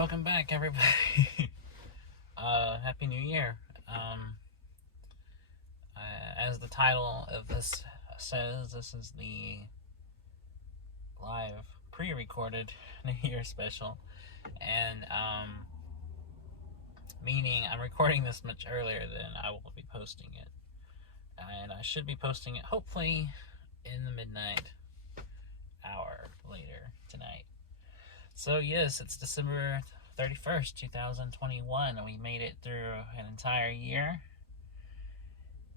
Welcome back, everybody. Happy New Year. As the title of this says, this is the live pre-recorded New Year special, and meaning I'm recording this much earlier than I will be posting it, and I should be posting it hopefully in the midnight hour later tonight. So yes, it's December 31st, 2021, and we made it through an entire year.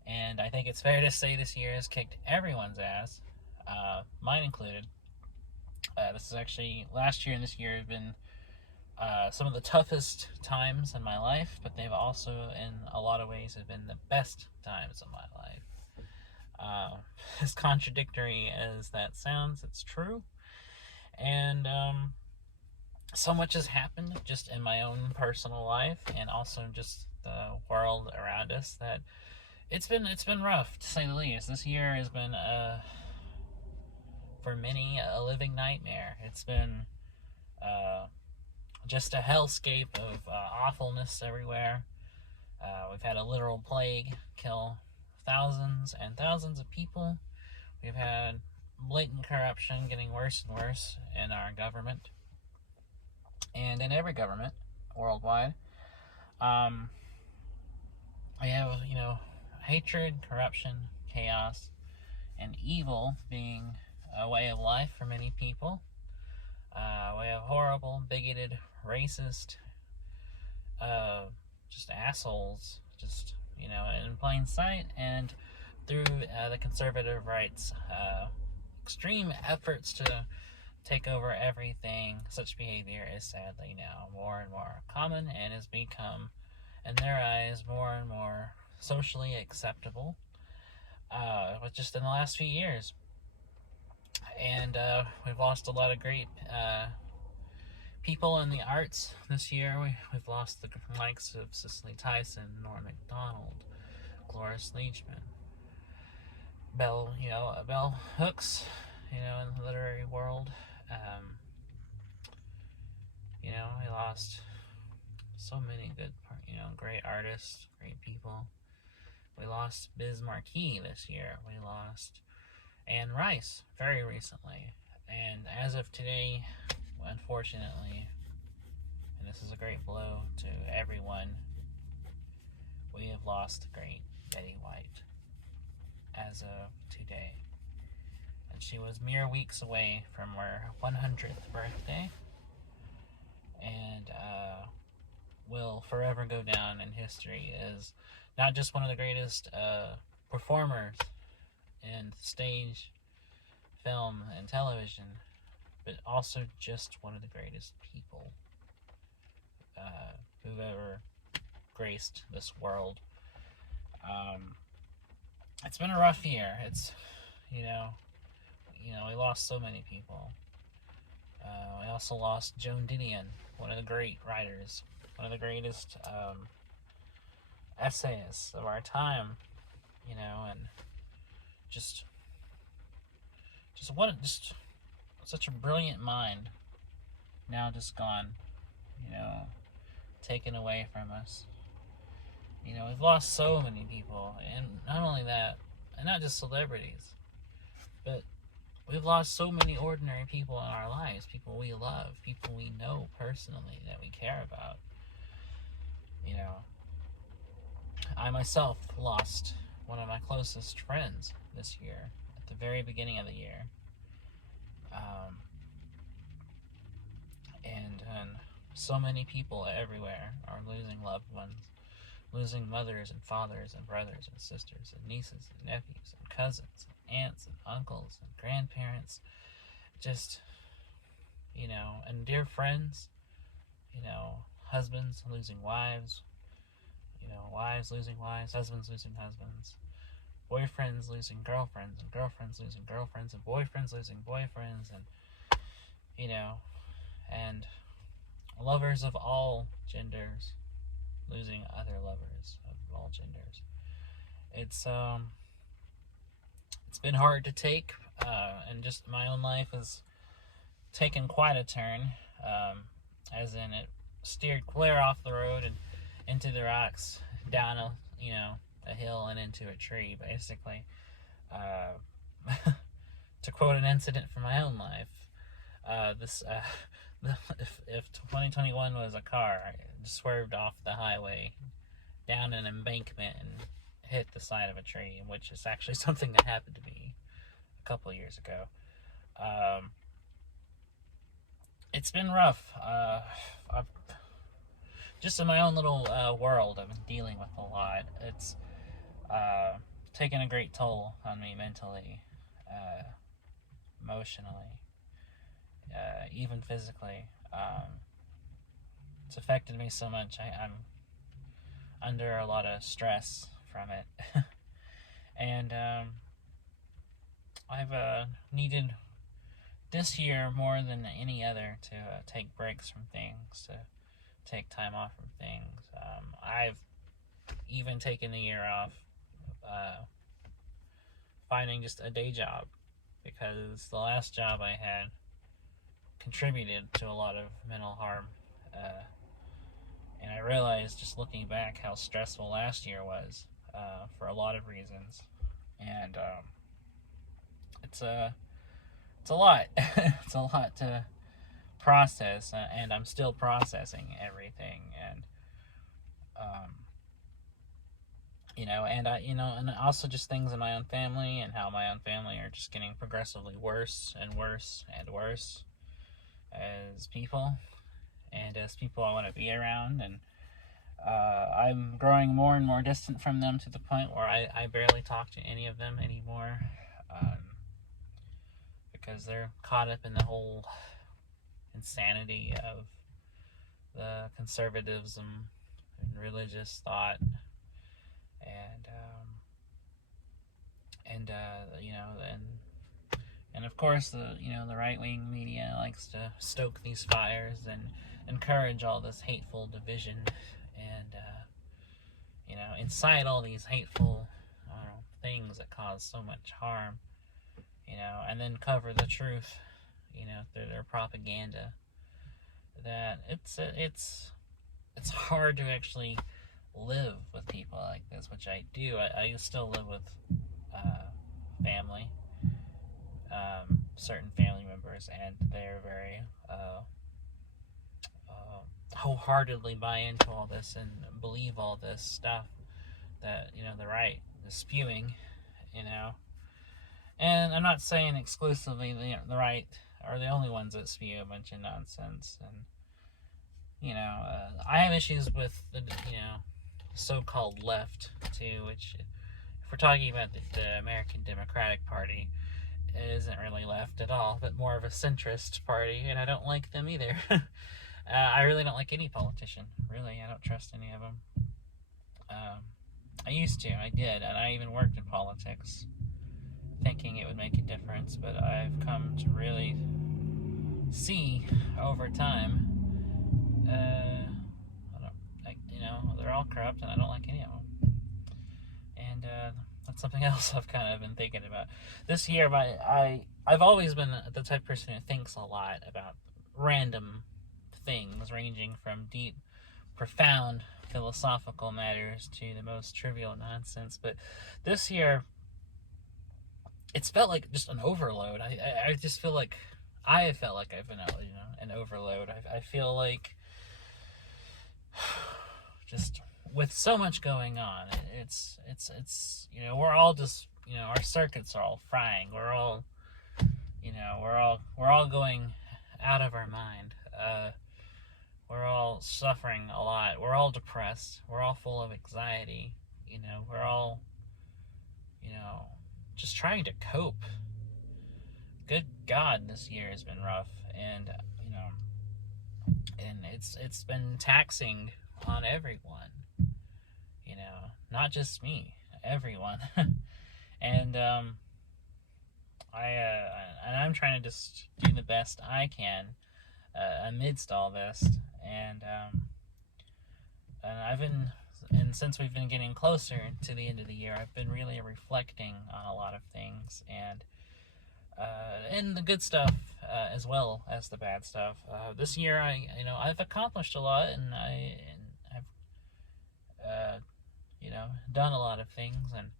And I think it's fair to say this year has kicked everyone's ass, mine included. This is actually, last year and this year have been some of the toughest times in my life, but they've also, in a lot of ways, have been the best times of my life. As contradictory as that sounds, it's true. And so much has happened just in my own personal life and also just the world around us that it's been rough, to say the least. This year has been for many a living nightmare. It's been just a hellscape of awfulness everywhere. We've had a literal plague kill thousands and thousands of people. We've had blatant corruption getting worse and worse in our government and in every government worldwide. We have, hatred, corruption, chaos, and evil being a way of life for many people. We have horrible, bigoted, racist, just assholes, just, in plain sight, and through the conservative right's extreme efforts to take over everything. Such behavior is sadly now more and more common and has become, in their eyes, more and more socially acceptable, with just in the last few years. And we've lost a lot of great people in the arts this year. We've lost the likes of Cicely Tyson, Norm Macdonald, Cloris Leachman, Bell Hooks, in the literary world. We lost so many good, great artists, great people. We lost Biz Markie this year. We lost Anne Rice very recently. And as of today, unfortunately, and this is a great blow to everyone, we have lost the great Betty White as of today. And she was mere weeks away from her 100th birthday, and will forever go down in history as not just one of the greatest performers in stage, film, and television, but also just one of the greatest people who've ever graced this world. It's been a rough year. It's, we lost so many people. We also lost Joan Didion, one of the great writers, one of the greatest essayists of our time, and just such a brilliant mind, now just gone, taken away from us. We've lost so many people, and not only that, and not just celebrities, but we've lost so many ordinary people in our lives, people we love, people we know personally that we care about. I myself lost one of my closest friends this year, at the very beginning of the year. And so many people everywhere are losing loved ones, losing mothers and fathers and brothers and sisters and nieces and nephews and cousins and aunts and uncles and grandparents, just, and dear friends, husbands losing wives, wives losing wives, husbands losing husbands, boyfriends losing girlfriends, and girlfriends losing girlfriends, and boyfriends losing boyfriends, and and lovers of all genders losing other lovers of all genders. It's been hard to take, and just my own life has taken quite a turn, as in steered clear off the road and into the rocks, down a hill and into a tree, basically. Uh, to quote an incident from my own life, this if 2021 was a car, I swerved off the highway down an embankment and hit the side of a tree, which is actually something that happened to me a couple of years ago. It's been rough. I've just in my own little world, I've been dealing with a lot. It's taken a great toll on me mentally, emotionally, even physically. It's affected me so much. I'm under a lot of stress from it. And I've needed this year more than any other to take breaks from things, to take time off from things. I've even taken the year off finding just a day job, because the last job I had contributed to a lot of mental harm. And I realized, just looking back, how stressful last year was for a lot of reasons. And it's a lot. It's a lot to process, and I'm still processing everything. And and also just things in my own family, and how my own family are just getting progressively worse and worse and worse as people, and as people I want to be around. And I'm growing more and more distant from them, to the point where I barely talk to any of them anymore, because they're caught up in the whole insanity of the conservatism and religious thought, and and of course the right wing media likes to stoke these fires and encourage all this hateful division, and incite all these hateful things that cause so much harm, and then cover the truth, through their propaganda. That it's hard to actually live with people like this, which I do. I still live with family, certain family members, and they're very wholeheartedly buy into all this and believe all this stuff that the right is spewing, and I'm not saying exclusively the right are the only ones that spew a bunch of nonsense. And I have issues with the so-called left too, which, if we're talking about the American Democratic Party, it isn't really left at all, but more of a centrist party, and I don't like them either. I really don't like any politician. Really, I don't trust any of them. I used to. I did, and I even worked in politics, thinking it would make a difference. But I've come to really see over time, they're all corrupt, and I don't like any of them. And that's something else I've kind of been thinking about this year. I've always been the type of person who thinks a lot about random things, ranging from deep, profound philosophical matters to the most trivial nonsense. But this year, it's felt like just an overload. I just feel like I have felt like I've been an overload. I feel like, just with so much going on, it's we're all just our circuits are all frying. We're all we're all going out of our mind. We're all suffering a lot. We're all depressed. We're all full of anxiety. We're all just trying to cope. Good God, this year has been rough, and and it's been taxing on everyone. Not just me, everyone. And I'm trying to just do the best I can amidst all this, and since we've been getting closer to the end of the year, I've been really reflecting on a lot of things, and and the good stuff as well as the bad stuff. This year, I've accomplished a lot, and I've done a lot of things, and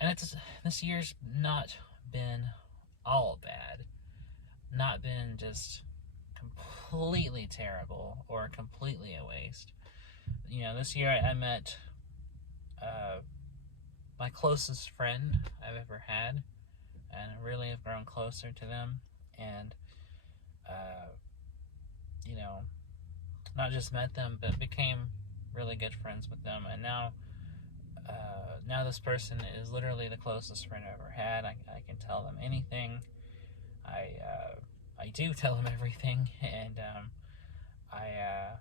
it's this year's not been all bad, not been just completely terrible or completely a waste. This year I met uh, my closest friend I've ever had, and really have grown closer to them, and uh, you know, not just met them, but became really good friends with them, and now this person is literally the closest friend I've ever had. I can tell them anything. I do tell them everything, and I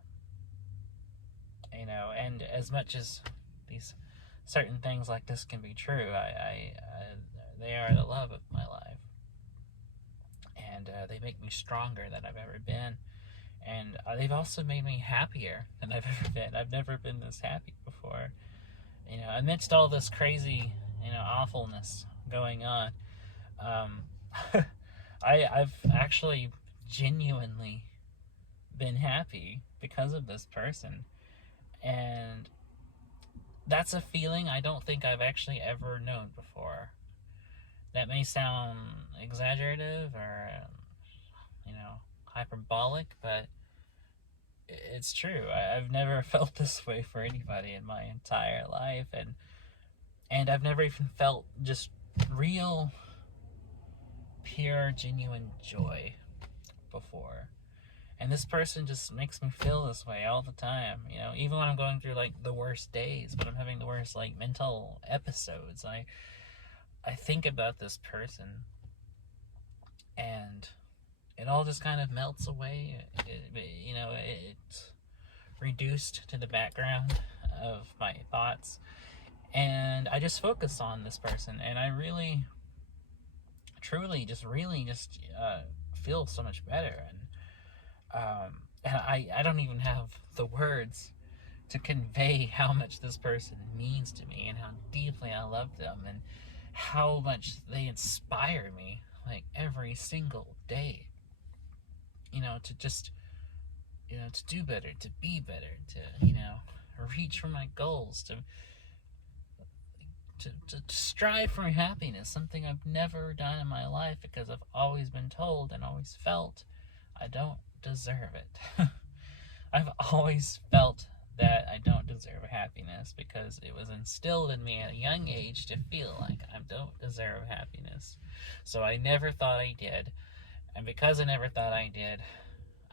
and as much as these certain things like this can be true, they are the love of my life, and they make me stronger than I've ever been, and they've also made me happier than I've ever been. I've never been this happy before. Amidst all this crazy, awfulness going on, um, I've actually genuinely been happy because of this person, and that's a feeling I don't think I've actually ever known before. That may sound exaggerative or, hyperbolic, but it's true. I've never felt this way for anybody in my entire life, and I've never even felt just real, pure, genuine joy before. And this person just makes me feel this way all the time. Even when I'm going through like the worst days, when I'm having the worst like mental episodes, I think about this person, and it all just kind of melts away. It's reduced to the background of my thoughts, and I just focus on this person, and I really, truly, just really, just feel so much better. And I don't even have the words to convey how much this person means to me, and how deeply I love them, and how much they inspire me, like every single day. To just, to do better, to be better, to, reach for my goals, to strive for happiness, something I've never done in my life, because I've always been told and always felt I don't deserve it. I've always felt that I don't deserve happiness, because it was instilled in me at a young age to feel like I don't deserve happiness. So I never thought I did, and because I never thought I did,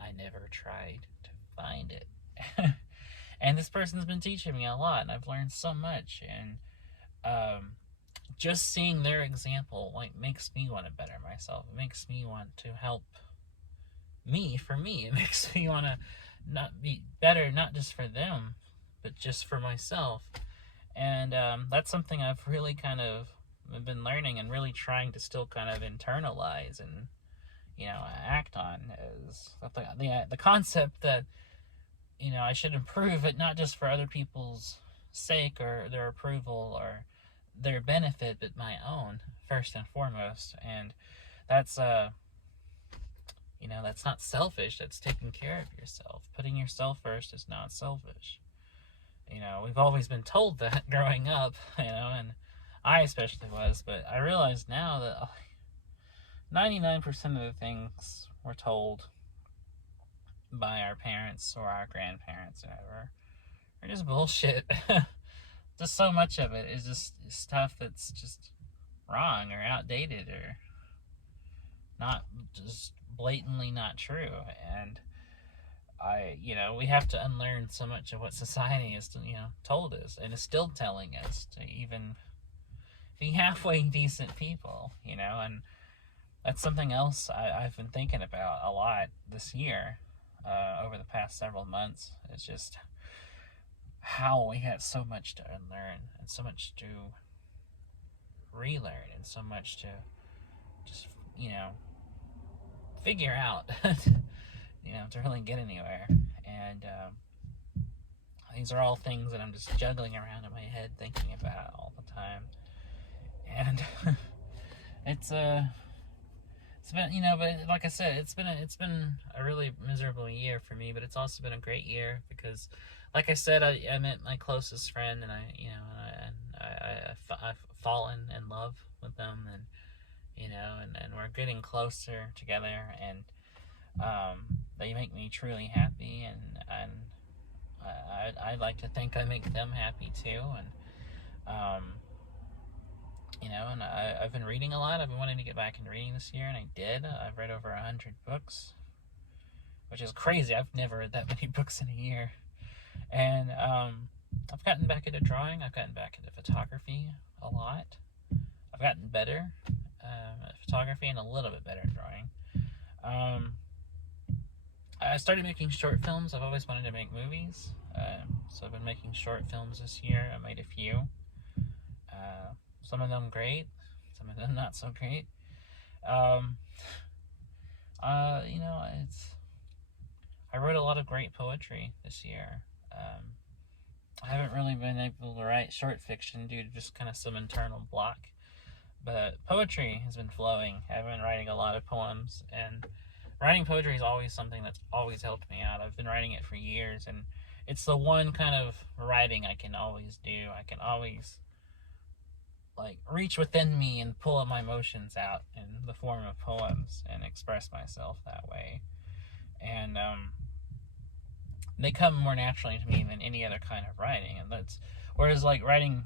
I never tried to find it. And this person's been teaching me a lot, and I've learned so much, and just seeing their example makes me want to better myself. It makes me want to help me. For me, it makes me want to not be better, not just for them, but just for myself. And that's something I've really kind of been learning, and really trying to still kind of internalize and act on, is the concept that I should improve it, not just for other people's sake or their approval or their benefit, but my own, first and foremost. And that's that's not selfish. That's taking care of yourself. Putting yourself first is not selfish. We've always been told that growing up, and I especially was, but I realize now that 99% of the things we're told by our parents or our grandparents or whatever are just bullshit. Just so much of it is just stuff that's just wrong or outdated or not, just blatantly not true. And we have to unlearn so much of what society has told us, and is still telling us, to even be halfway decent people. And that's something else I've been thinking about a lot this year, over the past several months. It's just how we had so much to unlearn, and so much to relearn, and so much to just figure out to really get anywhere. And these are all things that I'm just juggling around in my head, thinking about all the time. And it's been, but like I said, it's been a really miserable year for me, but it's also been a great year because, like I said, I met my closest friend, and I've fallen in love with them, and and we're getting closer together, and they make me truly happy, and I'd like to think I make them happy too, and um, and I've been reading a lot. I've been wanting to get back into reading this year, and I did. I've read over 100 books, which is crazy. I've never read that many books in a year. And I've gotten back into drawing. I've gotten back into photography a lot. I've gotten better at photography and a little bit better at drawing. I started making short films. I've always wanted to make movies. So I've been making short films this year. I made a few. Some of them great, some of them not so great. I wrote a lot of great poetry this year. I haven't really been able to write short fiction due to just kind of some internal block, but poetry has been flowing. I've been writing a lot of poems, and writing poetry is always something that's always helped me out. I've been writing it for years, and it's the one kind of writing I can always do. I can always reach within me and pull my emotions out in the form of poems and express myself that way. And they come more naturally to me than any other kind of writing. And whereas writing,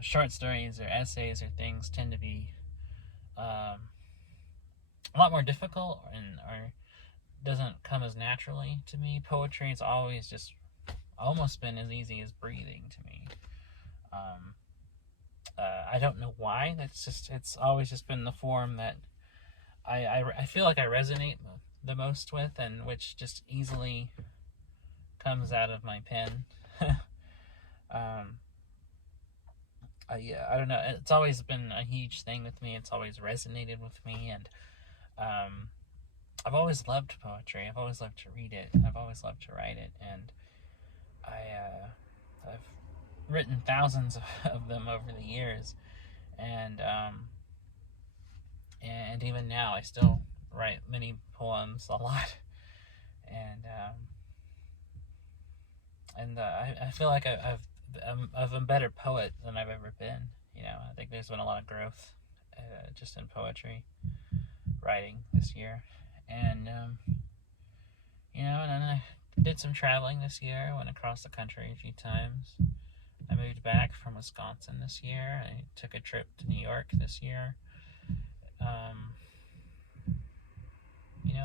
short stories or essays or things tend to be a lot more difficult or doesn't come as naturally to me. Poetry has always just almost been as easy as breathing to me. I don't know why. It's always just been the form that I feel like I resonate the most with, and which just easily comes out of my pen. I don't know. It's always been a huge thing with me. It's always resonated with me, and I've always loved poetry. I've always loved to read it, and I've always loved to write it, and I've written thousands of them over the years, and even now I still write many poems a lot, and I feel like I'm a better poet than I've ever been. I think there's been a lot of growth just in poetry writing this year, and and then I did some traveling this year. Went across the country a few times. I moved back from Wisconsin this year. I took a trip to New York this year.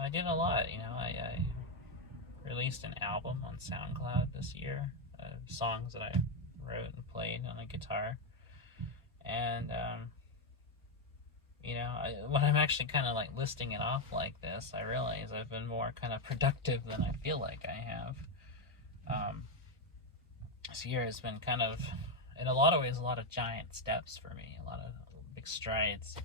I did a lot. I released an album on SoundCloud this year of songs that I wrote and played on a guitar. And, when I'm actually kind of listing it off like this, I realize I've been more kind of productive than I feel like I have. This year has been kind of, in a lot of ways, a lot of giant steps for me, a lot of big strides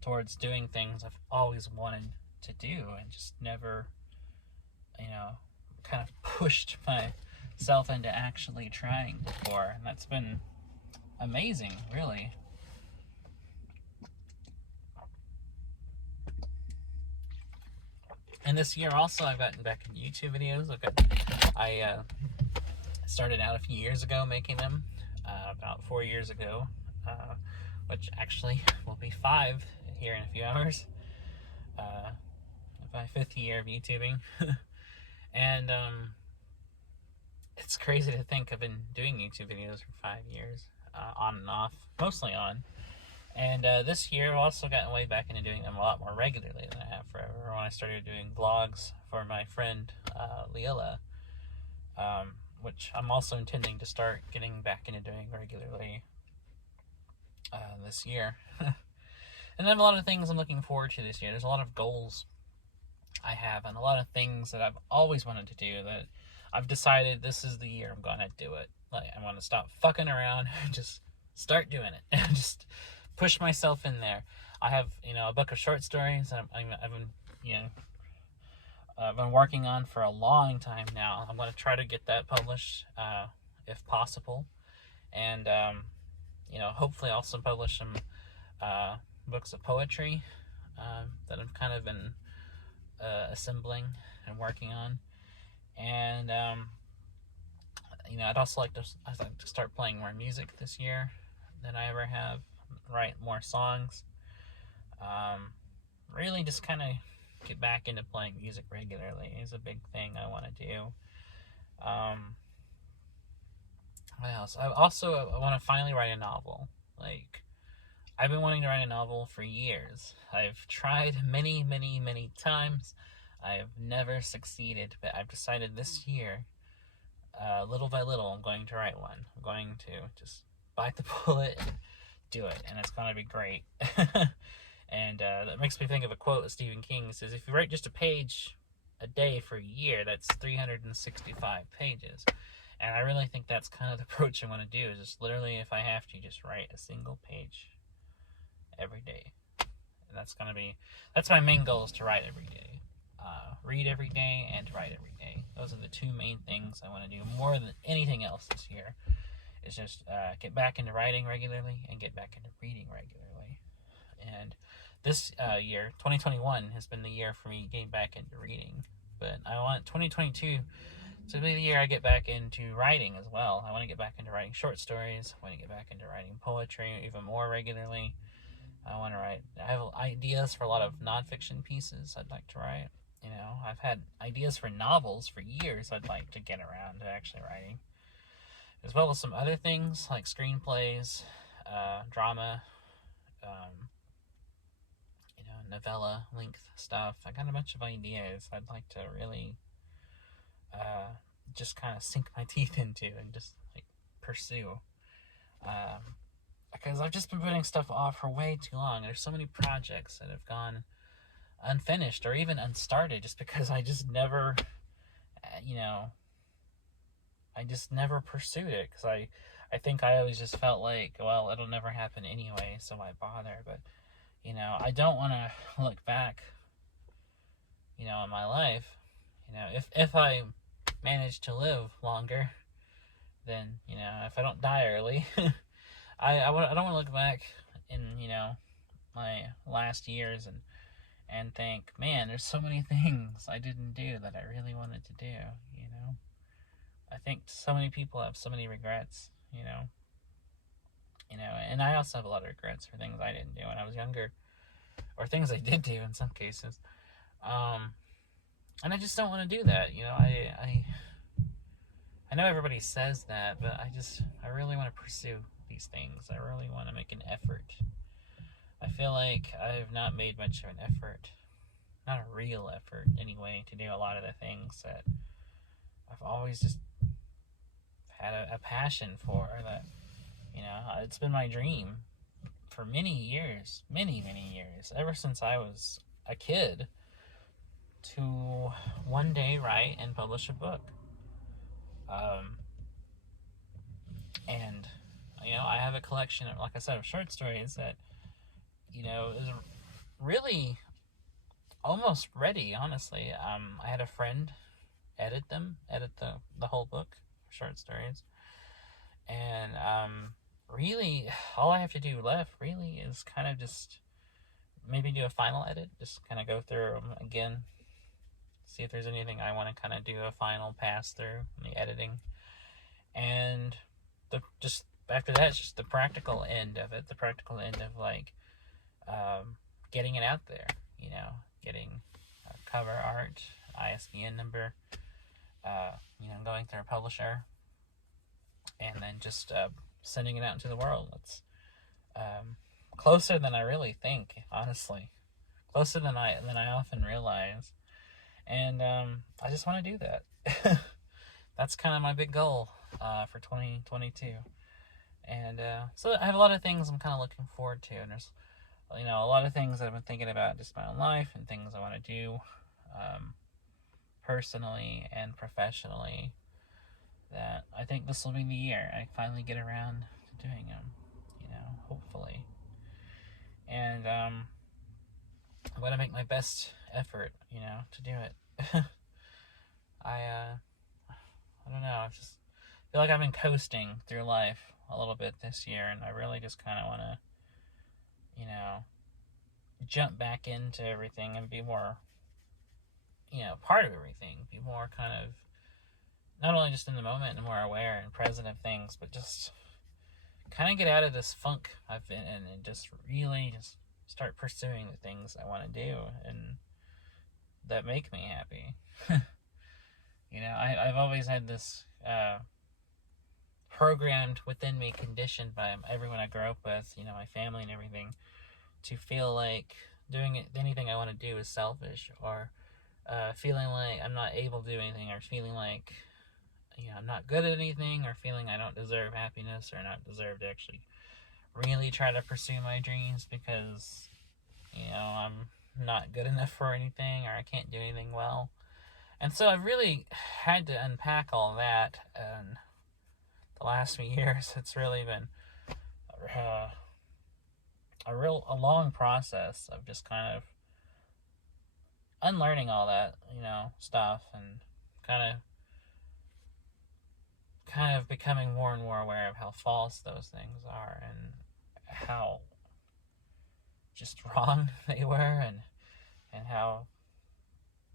towards doing things I've always wanted to do and just never, kind of pushed myself into actually trying before. And that's been amazing, really. And this year also, I've gotten back in YouTube videos. I started out a few years ago making them, about 4 years ago, which actually will be 5 here in a few hours. My 5th year of YouTubing. And it's crazy to think I've been doing YouTube videos for 5 years, on and off, mostly on. And this year I've also gotten way back into doing them a lot more regularly than I have forever. When I started doing vlogs for my friend Leila, which I'm also intending to start getting back into doing regularly this year. And I have a lot of things I'm looking forward to this year. There's a lot of goals I have, and a lot of things that I've always wanted to do that I've decided this is the year I'm gonna do it. I'm gonna stop fucking around and just start doing it and just push myself in there. I have a book of short stories I've been working on for a long time now. I'm gonna try to get that published if possible, and hopefully also publish them books of poetry that I've kind of been assembling and working on. And I'd like to start playing more music this year than I ever have. Write more songs. Really, just kind of get back into playing music regularly is a big thing I want to do. What else? I want to finally write a novel. Like, I've been wanting to write a novel for years. I've tried many, many, many times. I have never succeeded, but I've decided this year, little by little, I'm going to write one. I'm going to just bite the bullet and do it, and it's going to be great. And that makes me think of a quote that Stephen King says, if you write just a page a day for a year, that's 365 pages. And I really think that's kind of the approach I want to do, is just literally, if I have to, just write a single page every day. And that's my main goal, is to write every day. Read every day and to write every day. Those are the two main things I want to do more than anything else this year. Is just get back into writing regularly and get back into reading regularly. And this year, 2021, has been the year for me getting back into reading. But I want 2022 to be the year I get back into writing as well. I want to get back into writing short stories. I want to get back into writing poetry even more regularly. I have ideas for a lot of nonfiction pieces I'd like to write. I've had ideas for novels for years I'd like to get around to actually writing. As well as some other things like screenplays, drama, novella length stuff. I got a bunch of ideas I'd like to really just kind of sink my teeth into and just pursue. Because I've just been putting stuff off for way too long. There's so many projects that have gone unfinished or even unstarted just because I just never, pursued it. Because I think I always just felt like, well, it'll never happen anyway, so why bother? But, I don't want to look back, in my life, if I manage to live longer, then, if I don't die early, I don't want to look back in, my last years and think, man, there's so many things I didn't do that I really wanted to do, I think so many people have so many regrets, and I also have a lot of regrets for things I didn't do when I was younger, or things I did do in some cases, and I just don't want to do that, I know everybody says that, but I really want to pursue these things. I really want to make an effort. I feel like I've not made much of an effort, not a real effort anyway, to do a lot of the things that I've always just had a passion for, that, it's been my dream for many years, ever since I was a kid, to one day write and publish a book. And, I have a collection of, like I said, of short stories that, is really almost ready, honestly. I had a friend edit the whole book of short stories. And, really, all I have to do left, really, is kind of just maybe do a final edit, just kind of go through them again, see if there's anything I want to kind of do a final pass through in the editing. And just after that, it's just the practical end of it, getting it out there, getting cover art, ISBN number, going through a publisher, and then just sending it out into the world. It's closer than I really think, honestly, closer than I often realize, and I just want to do that. That's kind of my big goal for 2022. And so I have a lot of things I'm kind of looking forward to, and there's a lot of things that I've been thinking about just my own life and things I want to do personally and professionally, that I think this will be the year I finally get around to doing them, hopefully. And I'm going to make my best effort, to do it. I don't know, I just feel like I've been coasting through life a little bit this year, and I really just kind of want to, jump back into everything and be more, part of everything. Be more kind of, not only just in the moment and more aware and present of things, but just kind of get out of this funk I've been in and just really just start pursuing the things I want to do and that make me happy. I've always had this programmed within me, conditioned by everyone I grew up with, my family and everything, to feel like doing anything I want to do is selfish, or feeling like I'm not able to do anything, or feeling like I'm not good at anything, or feeling I don't deserve happiness, or not deserve to actually really try to pursue my dreams because I'm not good enough for anything, or I can't do anything well. And so I've really had to unpack all that, and the last few years it's really been a long process of just kind of unlearning all that stuff, and kind of becoming more and more aware of how false those things are, and how just wrong they were, and how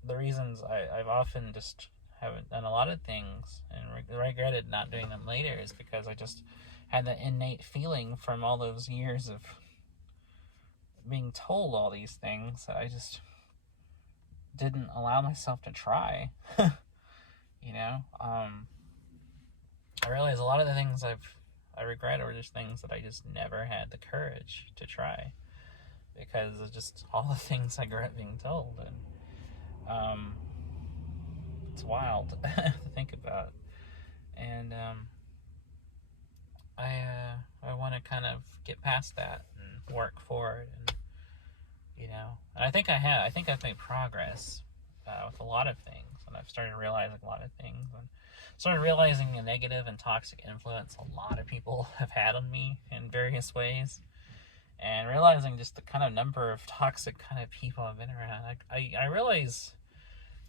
the reasons I've often just haven't done a lot of things and regretted not doing them later is because I just had that innate feeling from all those years of being told all these things that I just didn't allow myself to try. I realized a lot of the things I regret are just things that I just never had the courage to try because of just all the things I grew up being told. And it's wild to think about. And I want to kind of get past that and work forward, and and I think I've made progress with a lot of things, and I've started realizing a lot of things, and started realizing the negative and toxic influence a lot of people have had on me in various ways, and realizing just the kind of number of toxic kind of people I've been around. I realize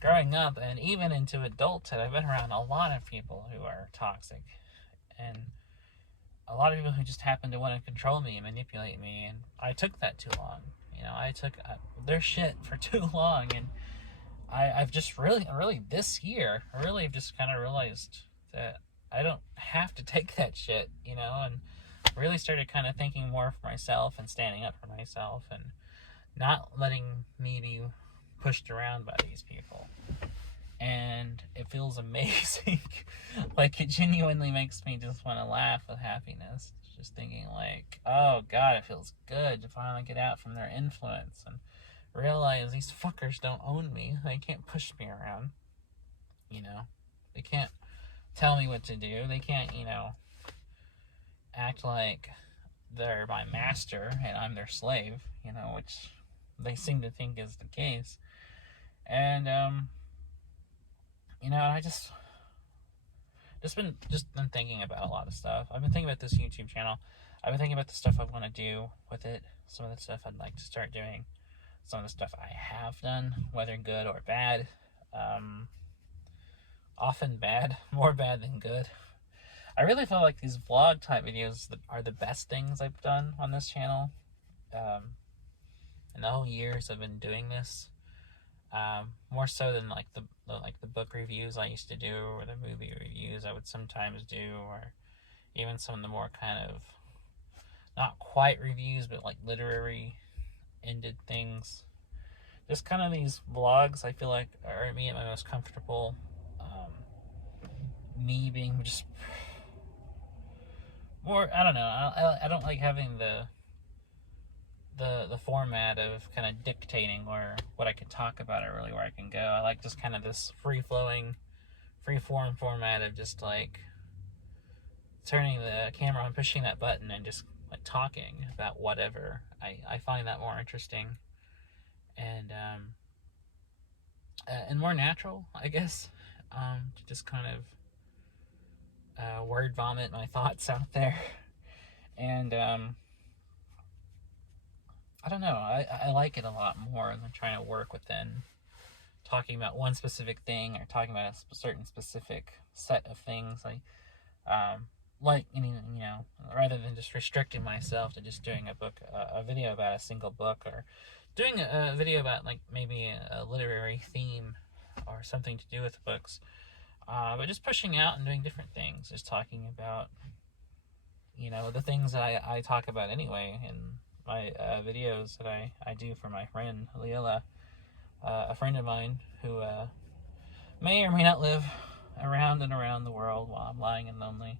growing up and even into adulthood, I've been around a lot of people who are toxic, and a lot of people who just happen to want to control me and manipulate me, and I took that too long. I took their shit for too long, and I've just really this year, I really have just kind of realized that I don't have to take that shit, and really started kind of thinking more for myself and standing up for myself and not letting me be pushed around by these people. And it feels amazing. Like, it genuinely makes me just want to laugh with happiness. Just thinking like, oh God, it feels good to finally get out from their influence and realize these fuckers don't own me. They can't push me around. They can't tell me what to do. They can't, act like they're my master and I'm their slave, which they seem to think is the case. And I just been thinking about a lot of stuff. I've been thinking about this YouTube channel. I've been thinking about the stuff I want to do with it. Some of the stuff I'd like to start doing. Some of the stuff I have done, whether good or bad. Often bad, more bad than good. I really feel like these vlog type videos are the best things I've done on this channel. In the whole years I've been doing this. More so than like the book reviews I used to do, or the movie reviews I would sometimes do, or even some of the more kind of not quite reviews but like literary ended things. Just kind of these vlogs I feel like are me at my most comfortable. Me being just more, I don't know, I don't like having the format of kind of dictating or what I can talk about, or really where I can go. I like just kind of this free-flowing, free-form format of just like turning the camera on, pushing that button, and just like talking about whatever. I find that more interesting and more natural, I guess. To just kind of word vomit my thoughts out there. And I don't know, I like it a lot more than trying to work within talking about one specific thing or talking about a certain specific set of things. Rather than just restricting myself to just doing a video about a single book, or doing a video about like maybe a literary theme or something to do with books, but just pushing out and doing different things, just talking about, you know, the things that I talk about anyway in my videos that I do for my friend Leila, a friend of mine who may or may not live around and around the world while I'm lying and lonely,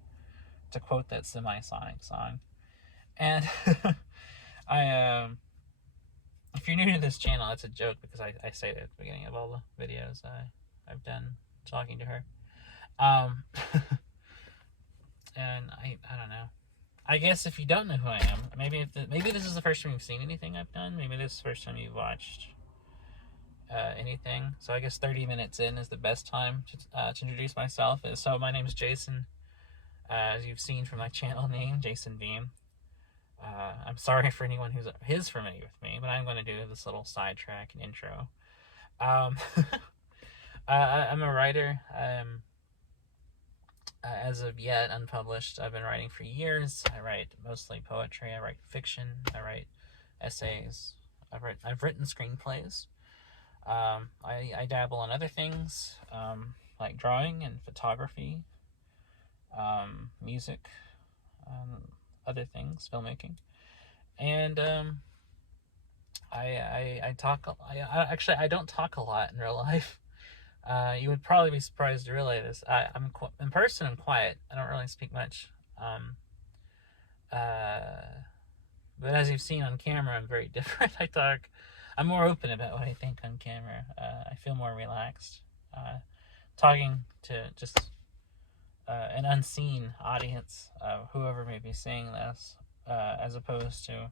to quote that Semisonic song. And if you're new to this channel, it's a joke because I say it at the beginning of all the videos I've done talking to her. And I don't know. I guess if you don't know who I am, maybe this is the first time you've seen anything I've done. Maybe this is the first time you've watched anything. So I guess 30 minutes in is the best time to introduce myself. So my name is Jason, as you've seen from my channel name, Jason Beam. I'm sorry for anyone who's familiar with me, but I'm going to do this little sidetrack and intro. I'm a writer. As of yet, unpublished. I've been writing for years. I write mostly poetry. I write fiction. I write essays. I've written screenplays. I dabble in other things, like drawing and photography, music, other things, filmmaking, and I talk. Actually, I don't talk a lot in real life. You would probably be surprised to realize this. I'm in person, I'm quiet. I don't really speak much. But as you've seen on camera, I'm very different. I'm more open about what I think on camera. I feel more relaxed. Talking to just an unseen audience, whoever may be seeing this, as opposed to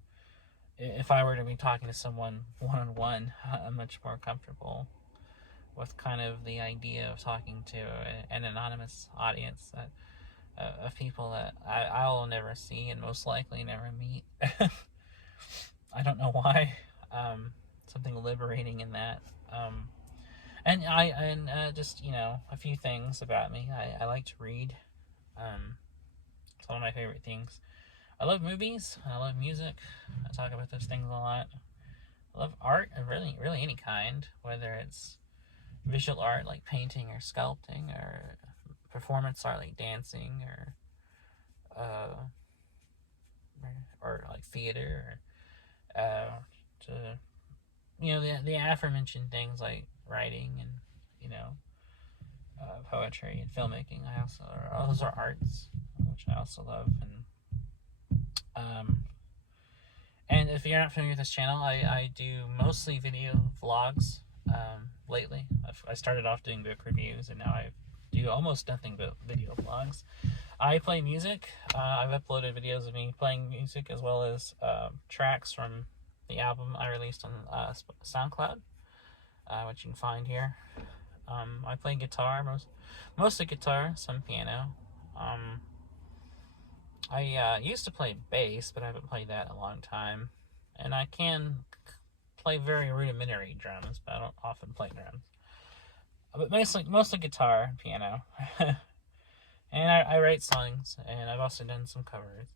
if I were to be talking to someone one-on-one, I'm much more comfortable with kind of the idea of talking to an anonymous audience of people that I'll never see and most likely never meet. I don't know why. Something liberating in that. And just, you know, a few things about me. I like to read. It's one of my favorite things. I love movies. I love music. I talk about those things a lot. I love art of really any kind, whether it's visual art like painting or sculpting, or performance art like dancing, or like theater, or to, you know, the aforementioned things like writing and, you know, poetry and filmmaking. Those are arts, which I also love. And if you're not familiar with this channel, I do mostly video vlogs. Lately, I started off doing book reviews, and now I do almost nothing but video vlogs. I play music. I've uploaded videos of me playing music, as well as tracks from the album I released on SoundCloud, which you can find here. I play guitar, mostly guitar, some piano. I used to play bass, but I haven't played that in a long time. And I can play very rudimentary drums, but I don't often play drums. But mostly guitar and piano. And I write songs, and I've also done some covers.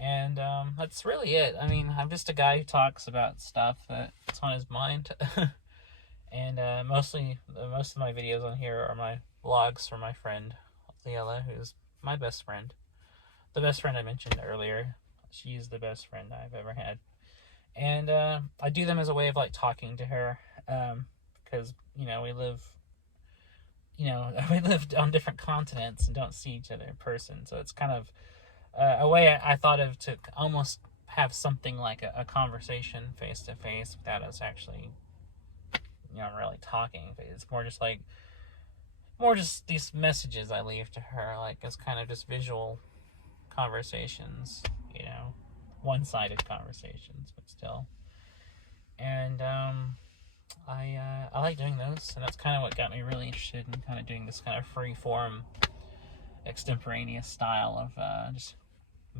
And that's really it. I mean, I'm just a guy who talks about stuff that's on his mind. And most of my videos on here are my vlogs for my friend Leila, who's my best friend. The best friend I mentioned earlier. She's the best friend I've ever had. And I do them as a way of like talking to her, because, you know, we live on different continents and don't see each other in person. So it's kind of a way I thought of to almost have something like a conversation face to face without us actually, you know, really talking. It's more just these messages I leave to her, like as kind of just visual conversations, you know, one-sided conversations, but still. And I like doing those, and that's kind of what got me really interested in kind of doing this kind of free-form, extemporaneous style of just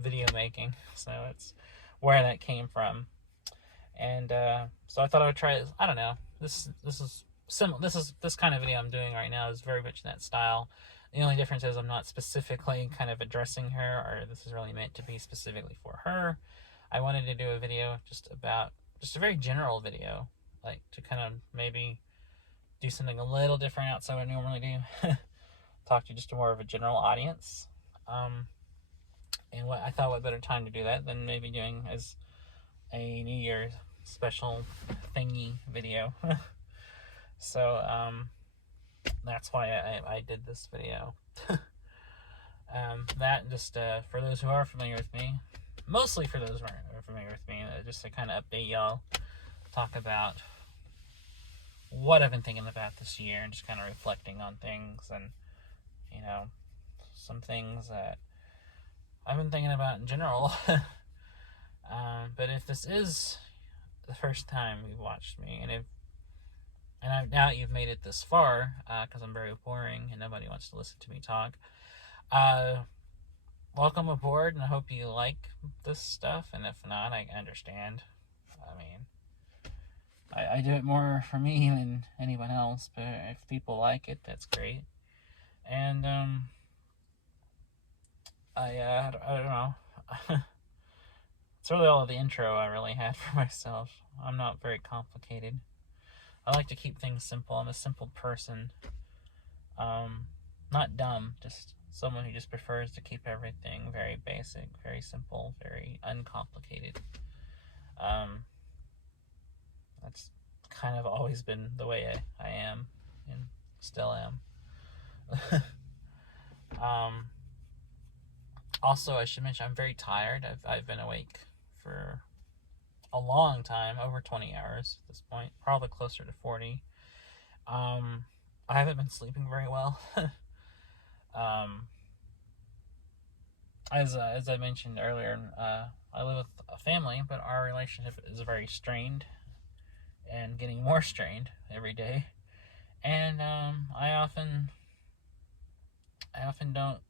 video making. So it's where that came from. And so I thought I would try. I don't know. This kind of video I'm doing right now is very much in that style. The only difference is I'm not specifically kind of addressing her, or this is really meant to be specifically for her. I wanted to do a video just about just a very general video, like to kind of maybe do something a little different outside what I normally do. Talk to just more of a general audience. And what I thought, what better time to do that than maybe doing as a New Year's special thingy video. So that's why I did this video. That just for those who are familiar with me, mostly for those who aren't familiar with me, just to kind of update y'all, talk about what I've been thinking about this year and just kind of reflecting on things and, you know, some things that I've been thinking about in general. But if this is the first time you've watched me, and I doubt you've made it this far, because I'm very boring and nobody wants to listen to me talk, welcome aboard, and I hope you like this stuff, and if not, I understand. I mean, I do it more for me than anyone else, but if people like it, that's great. And I don't know. It's really all the intro I really had for myself. I'm not very complicated. I like to keep things simple. I'm a simple person. Not dumb, just someone who just prefers to keep everything very basic, very simple, very uncomplicated. That's kind of always been the way I am, and still am. Also, I should mention I'm very tired. I've been awake for a long time, over 20 hours at this point, probably closer to 40. I haven't been sleeping very well. As I mentioned earlier, I live with a family, but our relationship is very strained and getting more strained every day. And I often don't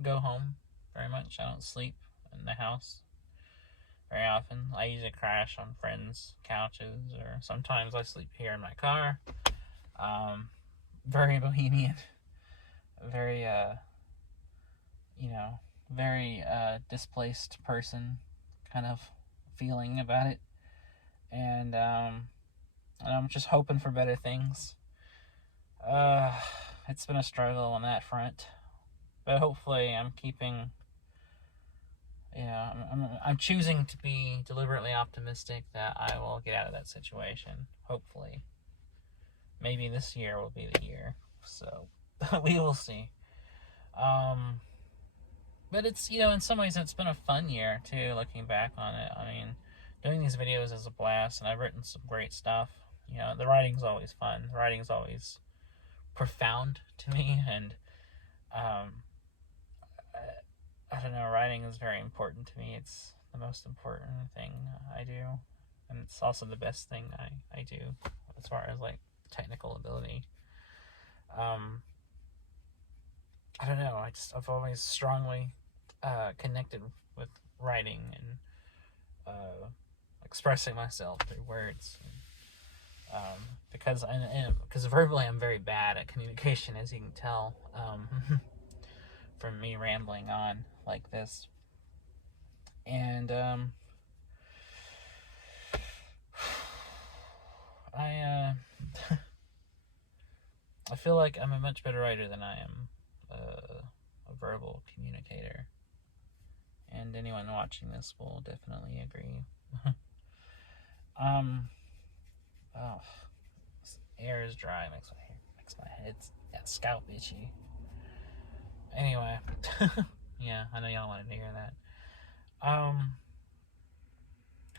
go home very much. I don't sleep in the house very often. I usually crash on friends' couches, or sometimes I sleep here in my car. Very bohemian, very very displaced person kind of feeling about it, and I'm just hoping for better things. It's been a struggle on that front, but hopefully I'm keeping, I'm choosing to be deliberately optimistic that I will get out of that situation, hopefully. Maybe this year will be the year, so we will see. But it's, in some ways it's been a fun year too, looking back on it. I mean, doing these videos is a blast, and I've written some great stuff. The writing's always fun. The writing's always profound to me, and I don't know, writing is very important to me. It's the most important thing I do, and it's also the best thing I do as far as like technical ability. I don't know, I've always strongly connected with writing and expressing myself through words. Because verbally I'm very bad at communication, as you can tell, from me rambling on like this. And I feel like I'm a much better writer than I am a verbal communicator. And anyone watching this will definitely agree. This air is dry, makes my head scalp itchy. Anyway, yeah, I know y'all wanted to hear that.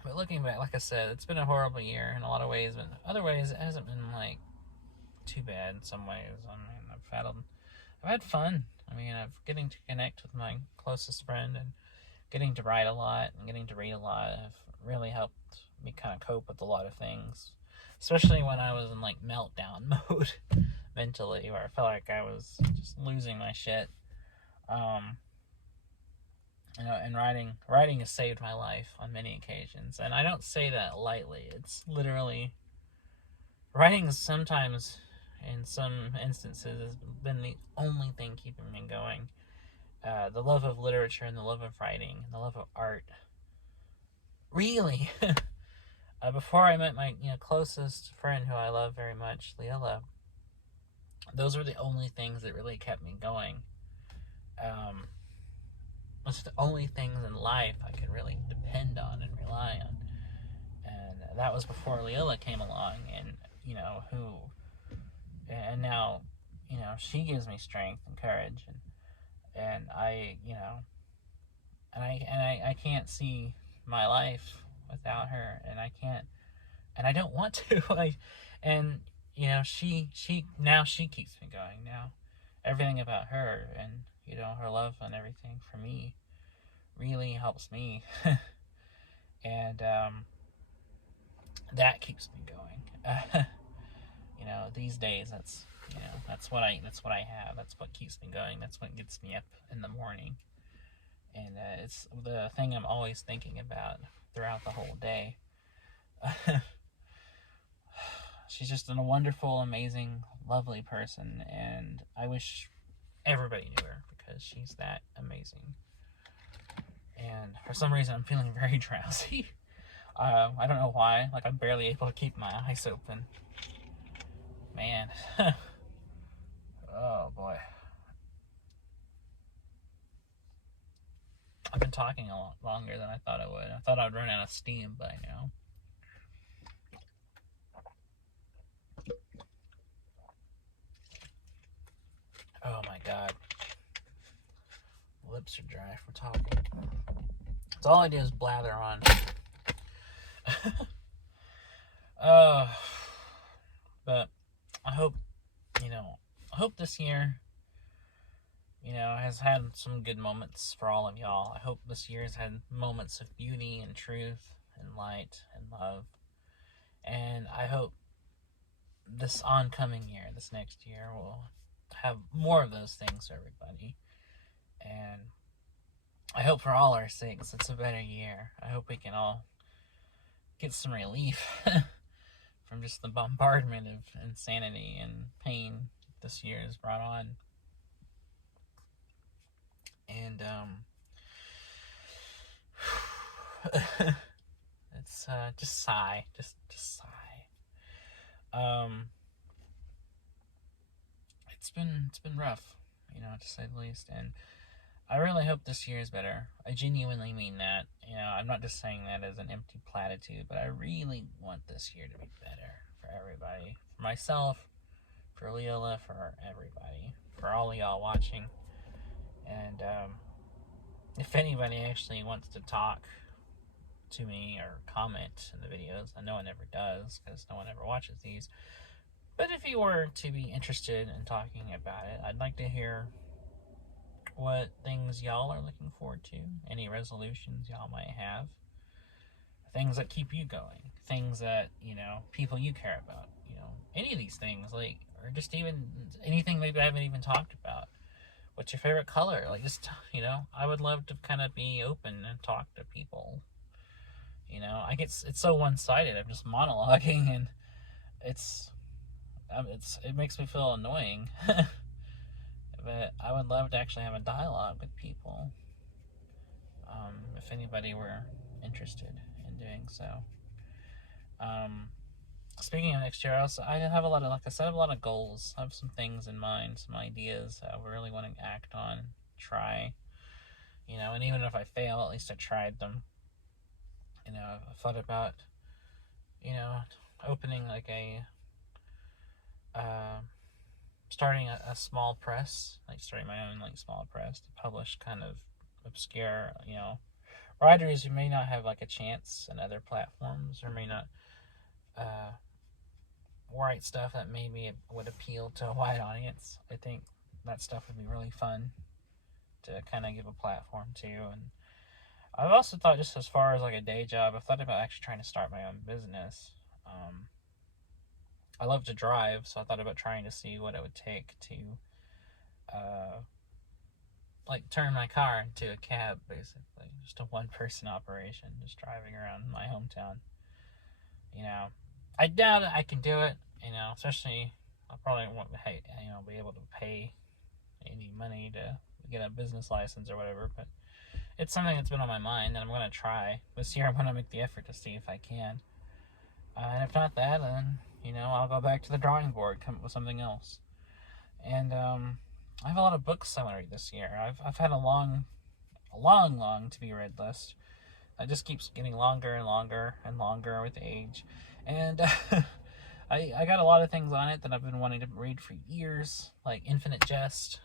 But looking back, like I said, it's been a horrible year in a lot of ways, but in other ways it hasn't been like too bad in some ways. I mean, I've had fun. I mean, I'm getting to connect with my closest friend, and getting to write a lot and getting to read a lot have really helped me kind of cope with a lot of things, especially when I was in like meltdown mode mentally, where I felt like I was just losing my shit. And writing has saved my life on many occasions, and I don't say that lightly. It's literally, writing sometimes, in some instances, has been the only thing keeping me going. The love of literature and the love of writing and the love of art really before I met my closest friend who I love very much, Leila, those were the only things that really kept me going. Those are the only things in life I could really depend on and rely on. And that was before Leila came along, and and now, she gives me strength and courage, and I can't see my life without her, and I can't, and I don't want to. And she keeps me going now. Everything about her and her love and everything for me really helps me, and that keeps me going. These days that's what I have. That's what keeps me going. That's what gets me up in the morning, and it's the thing I'm always thinking about throughout the whole day. She's just a wonderful, amazing, lovely person, and I wish everybody knew her because she's that amazing. And for some reason, I'm feeling very drowsy. I don't know why. Like, I'm barely able to keep my eyes open. Man. Oh, boy. I've been talking a lot longer than I thought I would. I thought I would run out of steam by now. Oh, my God. Lips are dry for talking. So all I do is blather on. But I hope this year, has had some good moments for all of y'all. I hope this year has had moments of beauty and truth and light and love. And I hope this oncoming year, this next year, will have more of those things for everybody. And I hope for all our sakes it's a better year. I hope we can all get some relief from just the bombardment of insanity and pain this year has brought on. And it's just sigh, just sigh. It's been rough, to say the least, and I really hope this year is better. I genuinely mean that. I'm not just saying that as an empty platitude, but I really want this year to be better for everybody, for myself, for Leola, for everybody, for all of y'all watching. And if anybody actually wants to talk to me or comment in the videos, I know it never does because no one ever watches these, but if you were to be interested in talking about it, I'd like to hear what things y'all are looking forward to, any resolutions y'all might have, things that keep you going, things that, people you care about, any of these things, like, or just even anything maybe I haven't even talked about. What's your favorite color? Like, just, I would love to kind of be open and talk to people. It's so one-sided. I'm just monologuing, and it makes me feel annoying. But I would love to actually have a dialogue with people. If anybody were interested in doing so. Speaking of next year, I have a lot of, like I said, I have a lot of goals. I have some things in mind, some ideas I really want to act on, try. And even if I fail, at least I tried them. I thought about, opening like starting a small press, like starting my own like small press to publish kind of obscure, writers who may not have like a chance in other platforms or may not write stuff that maybe would appeal to a wide audience. I think that stuff would be really fun to kind of give a platform to. And I've also thought, just as far as like a day job, I've thought about actually trying to start my own business. I love to drive, so I thought about trying to see what it would take to like turn my car into a cab, basically. Just a one-person operation, just driving around my hometown. I doubt I can do it, especially I probably won't be able to pay any money to get a business license or whatever, but it's something that's been on my mind, and I'm going to try. This year I'm going to make the effort to see if I can. And if not that, then, I'll go back to the drawing board, come up with something else. And I have a lot of books I want to read this year. I've had a long to be read list. It just keeps getting longer and longer and longer with age. And I got a lot of things on it that I've been wanting to read for years, like Infinite Jest,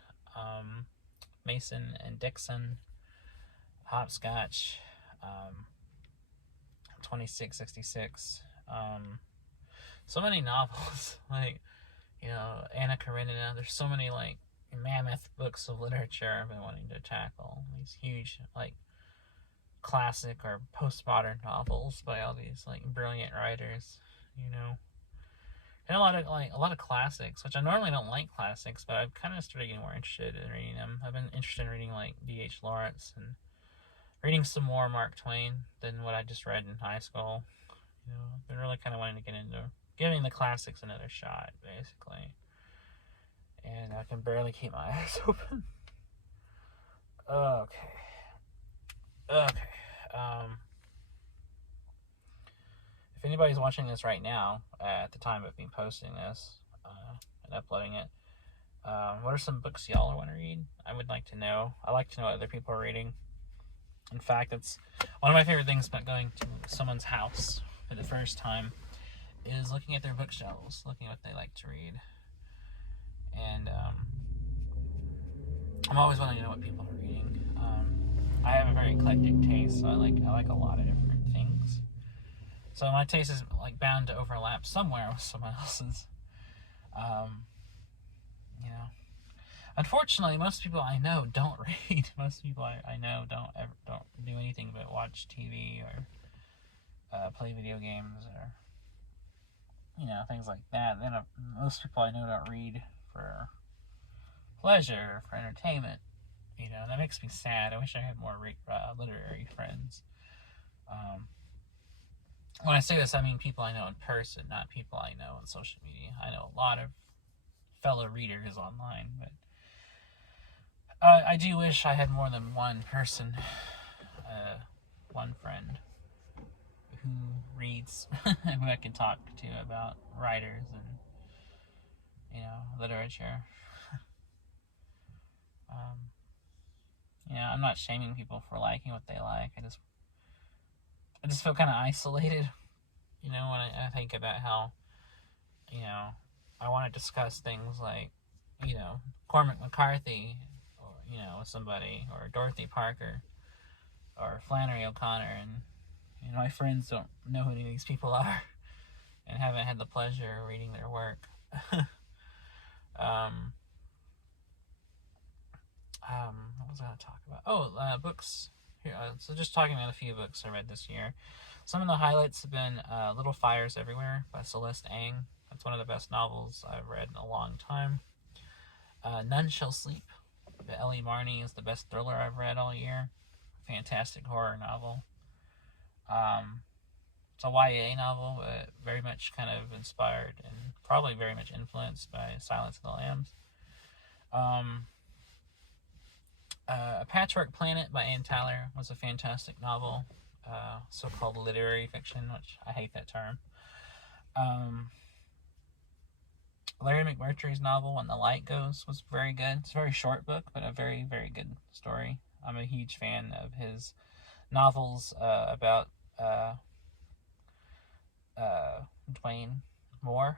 Mason and Dixon, Hopscotch, 2666. So many novels, like, Anna Karenina. There's so many, like, mammoth books of literature I've been wanting to tackle. These huge, like, classic or postmodern novels by all these, like, brilliant writers, and a lot of classics, which I normally don't like classics, but I've kind of started getting more interested in reading them. I've been interested in reading, like, D.H. Lawrence and reading some more Mark Twain than what I just read in high school. I've been really kind of wanting to get into giving the classics another shot, basically. And I can barely keep my eyes open. Okay. If anybody's watching this right now, at the time of me posting this and uploading it, what are some books y'all want to read? I would like to know. I like to know what other people are reading. In fact, it's one of my favorite things about going to someone's house for the first time is looking at their bookshelves, looking at what they like to read. And I'm always wanting to know what people are reading. I have a very eclectic taste, so I like a lot of different things. So my taste is, like, bound to overlap somewhere with someone else's. Unfortunately, most people I know don't read. Most people I know don't do anything but watch TV or play video games or things like that. Then most people I know don't read for pleasure, for entertainment. And that makes me sad. I wish I had more literary friends. When I say this, I mean people I know in person, not people I know on social media. I know a lot of fellow readers online, but I do wish I had more than one person, one friend who reads, who I can talk to about writers and literature. I'm not shaming people for liking what they like. I just feel kind of isolated, when I think about how, I want to discuss things like, Cormac McCarthy, or, with somebody, or Dorothy Parker, or Flannery O'Connor, and my friends don't know who any of these people are, and haven't had the pleasure of reading their work. What was I going to talk about? Books. Here, so just talking about a few books I read this year. Some of the highlights have been Little Fires Everywhere by Celeste Ng. That's one of the best novels I've read in a long time. None Shall Sleep by Ellie Marney is the best thriller I've read all year. Fantastic horror novel. It's a YA novel, but very much kind of inspired and probably very much influenced by Silence of the Lambs. A Patchwork Planet by Ann Tyler was a fantastic novel, so-called literary fiction, which I hate that term. Larry McMurtry's novel, When the Light Goes, was very good. It's a very short book, but a very, very good story. I'm a huge fan of his novels about Dwayne Moore,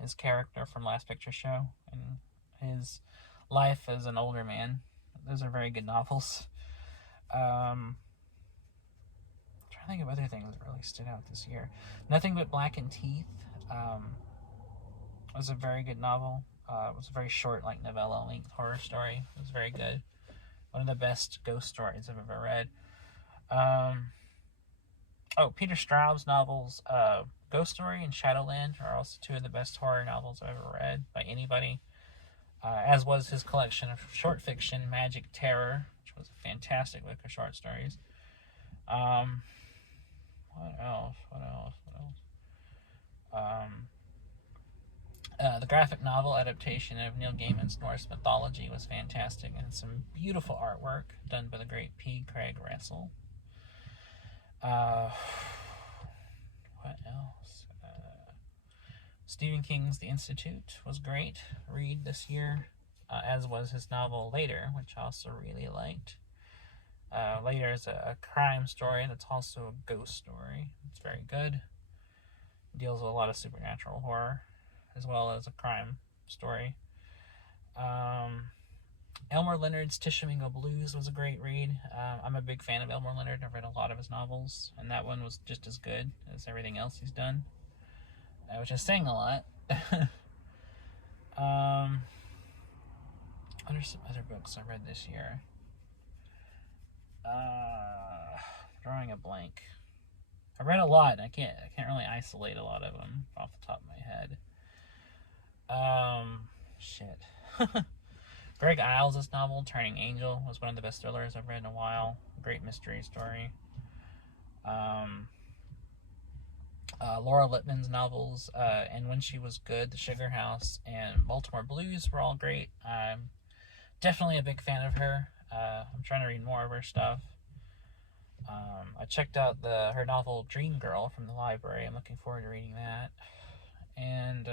his character from Last Picture Show, and his life as an older man. Those are very good novels. I'm trying to think of other things that really stood out this year. Nothing But Blackened Teeth was a very good novel. It was a very short, like, novella-length horror story. It was very good. One of the best ghost stories I've ever read. Peter Straub's novels, Ghost Story and Shadowland, are also two of the best horror novels I've ever read by anybody. As was his collection of short fiction, Magic Terror, which was a fantastic book of short stories. What else? The graphic novel adaptation of Neil Gaiman's Norse mythology was fantastic, and some beautiful artwork done by the great P. Craig Russell. What else? Stephen King's The Institute was great read this year, as was his novel Later, which I also really liked. Later is a crime story that's also a ghost story. It's very good. It deals with a lot of supernatural horror as well as a crime story. Elmer Leonard's Tishomingo Blues was a great read. I'm a big fan of Elmer Leonard. I've read a lot of his novels, and that one was just as good as everything else he's done, which is saying a lot. What are some other books I read this year? Drawing a blank. I read a lot. I can't really isolate a lot of them off the top of my head. Shit. Greg Iles' novel, Turning Angel, was one of the best thrillers I've read in a while. Great mystery story. Laura Lippman's novels, And When She Was Good, The Sugar House, and Baltimore Blues were all great. I'm definitely a big fan of her. I'm trying to read more of her stuff. I checked out her novel Dream Girl from the library. I'm looking forward to reading that. And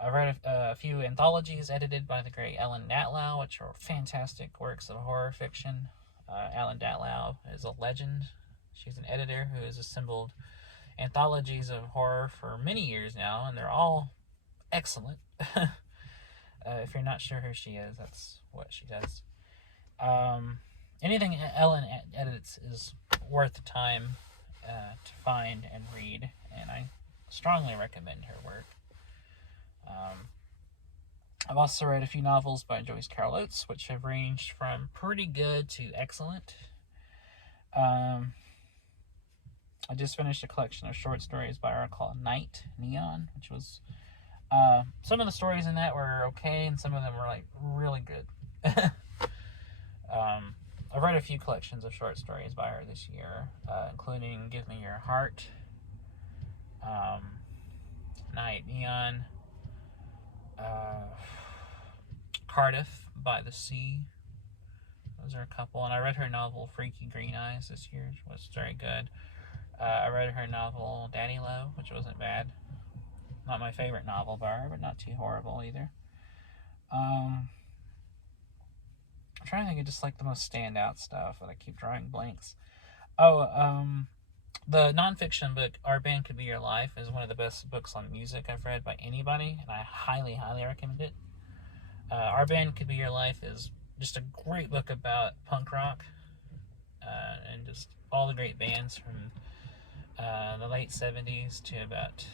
I read a few anthologies edited by the great Ellen Datlow, which are fantastic works of horror fiction. Ellen Datlow is a legend. She's an editor who has assembled anthologies of horror for many years now, and they're all excellent. If you're not sure who she is, that's what she does. Anything Ellen edits is worth the time to find and read, and I strongly recommend her work. I've also read a few novels by Joyce Carol Oates, which have ranged from pretty good to excellent. I just finished a collection of short stories by her called Night Neon, which was some of the stories in that were okay, and some of them were like really good. I've read a few collections of short stories by her this year, including Give Me Your Heart, Night Neon, Cardiff by the Sea. Those are a couple. And I read her novel Freaky Green Eyes this year, which was very good. I read her novel Daddy Low, which wasn't bad. Not my favorite novel by her, but not too horrible either. I'm trying to think of just like the most standout stuff, but I keep drawing blanks. The nonfiction book Our Band Could Be Your Life is one of the best books on music I've read by anybody, and I highly, highly recommend it. Our Band Could Be Your Life is just a great book about punk rock and just all the great bands from the late 70s to about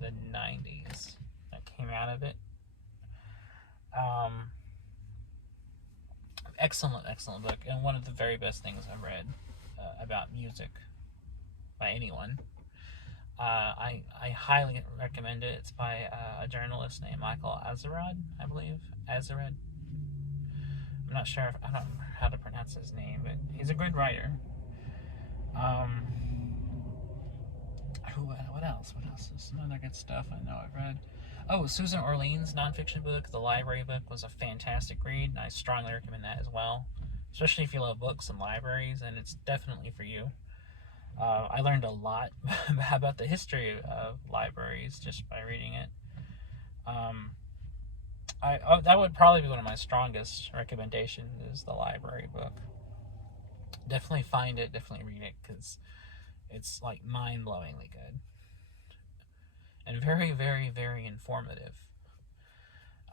the 90s that came out of it. Excellent book, and one of the very best things I've read about music by anyone. I highly recommend it. It's by a journalist named Michael Azerrad, I believe. Azerrad. I'm not sure I don't remember how to pronounce his name, but he's a good writer. What else? There's some other good stuff I know I've read. Susan Orlean's nonfiction book, The Library Book, was a fantastic read, and I strongly recommend that as well. Especially if you love books and libraries, and it's definitely for you. I learned a lot about the history of libraries just by reading it. That would probably be one of my strongest recommendations, is The Library Book. Definitely find it, definitely read it, because it's like mind-blowingly good. And very, very, very informative.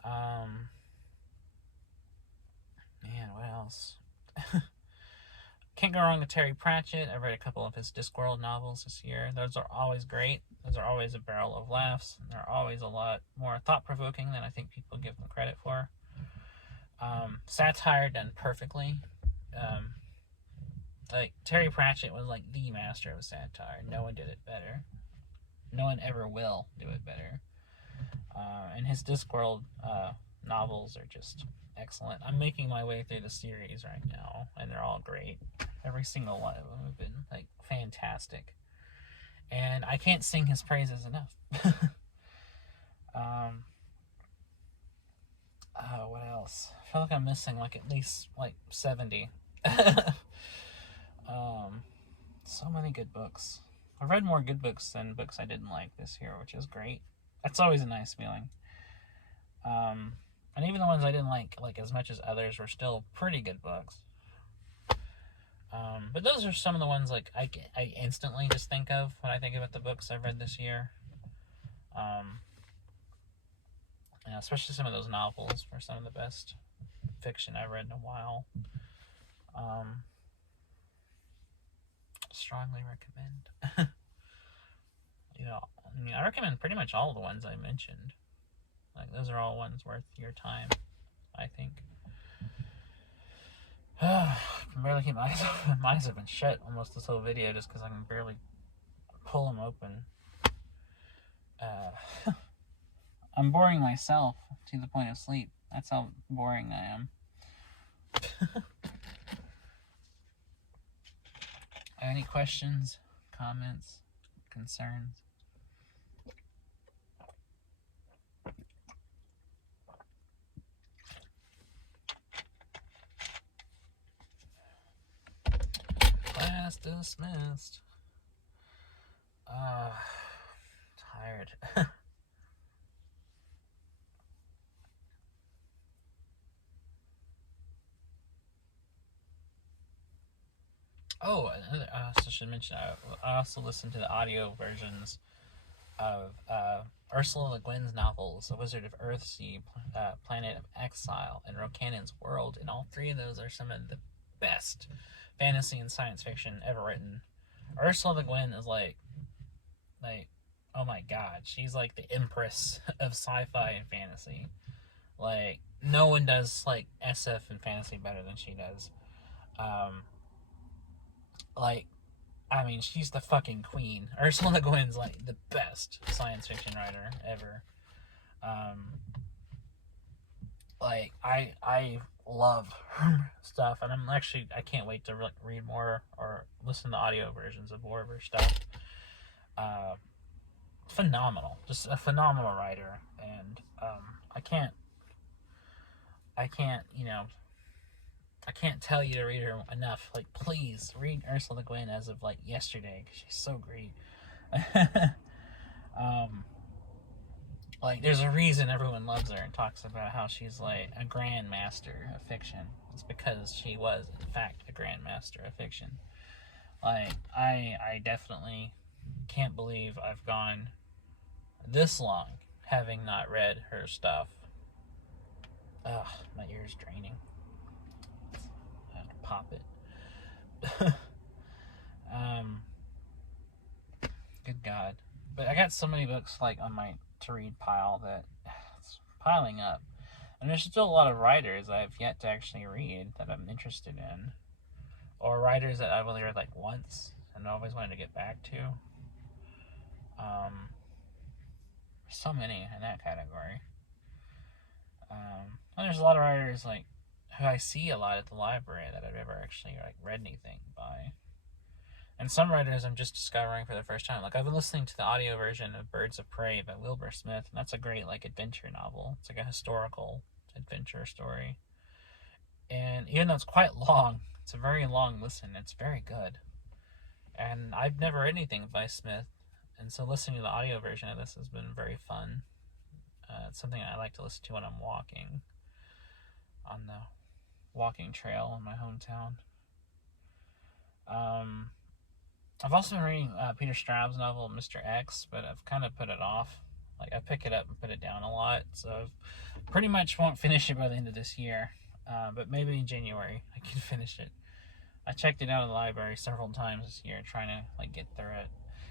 Man, what else? Can't go wrong with Terry Pratchett. I read a couple of his Discworld novels this year. Those are always great. Those are always a barrel of laughs. They're always a lot more thought-provoking than I think people give them credit for. Satire done perfectly. Like, Terry Pratchett was like the master of satire. No one did it better. No one ever will do it better. And his Discworld novels are just excellent. I'm making my way through the series right now, and they're all great. Every single one of them have been like fantastic, and I can't sing his praises enough. What else? I feel like I'm missing like at least like 70. So many good books. I've read more good books than books I didn't like this year, which is great. That's always a nice feeling. And even the ones I didn't like as much as others were still pretty good books. But those are some of the ones like I instantly just think of when I think about the books I've read this year. Especially some of those novels were some of the best fiction I've read in a while. Strongly recommend. I recommend pretty much all the ones I mentioned. Like, those are all ones worth your time, I think. I can barely keep my eyes open. My eyes have been shut almost this whole video just because I can barely pull them open. I'm boring myself to the point of sleep. That's how boring I am. Any questions, comments, concerns? Class dismissed. Tired. Oh, I also should mention, I also listened to the audio versions of Ursula Le Guin's novels, The Wizard of Earthsea, Planet of Exile, and Rokanan's World, and all three of those are some of the best fantasy and science fiction ever written. Ursula Le Guin is like, oh my god, she's like the empress of sci-fi and fantasy. Like, no one does like SF and fantasy better than she does. She's the fucking queen. Ursula Le Guin's like the best science fiction writer ever. I love her stuff, and I can't wait to read more or listen to audio versions of more of her stuff. Phenomenal, just a phenomenal writer, and I can't tell you to read her enough. Like, please read Ursula Le Guin as of like yesterday, because she's so great. There's a reason everyone loves her and talks about how she's like a grandmaster of fiction. It's because she was, in fact, a grandmaster of fiction. Like, I definitely can't believe I've gone this long having not read her stuff. Ugh, my ear's draining. I have to pop it. Good God. But I got so many books like on my to read pile that it's piling up. And there's still a lot of writers I've yet to actually read that I'm interested in. Or writers that I've only read like once and always wanted to get back to. So many in that category. And there's a lot of writers like who I see a lot at the library that I've never actually like read anything by. And some writers I'm just discovering for the first time. Like, I've been listening to the audio version of Birds of Prey by Wilbur Smith, and that's a great like adventure novel. It's like a historical adventure story. And even though it's quite long, it's a very long listen. It's very good. And I've never read anything by Smith, and so listening to the audio version of this has been very fun. It's something I like to listen to when I'm walking on the walking trail in my hometown. I've also been reading Peter Straub's novel, Mr. X, but I've kind of put it off. Like, I pick it up and put it down a lot, so I pretty much won't finish it by the end of this year. But maybe in January I can finish it. I checked it out in the library several times this year, trying to like get through it.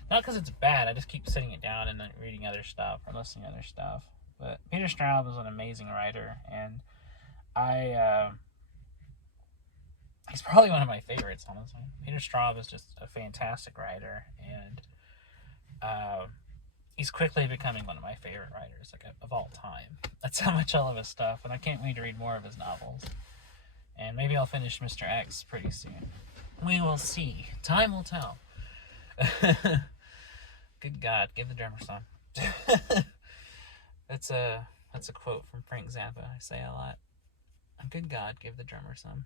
Not because it's bad, I just keep sitting it down and then reading other stuff or listening to other stuff. But Peter Straub is an amazing writer, and he's probably one of my favorites, honestly. Peter Straub is just a fantastic writer, and he's quickly becoming one of my favorite writers, like, of all time. That's how much I love his stuff, and I can't wait to read more of his novels. And maybe I'll finish Mr. X pretty soon. We will see. Time will tell. Good God, give the drummer some. That's a quote from Frank Zappa. I say a lot. Good God, give the drummer some.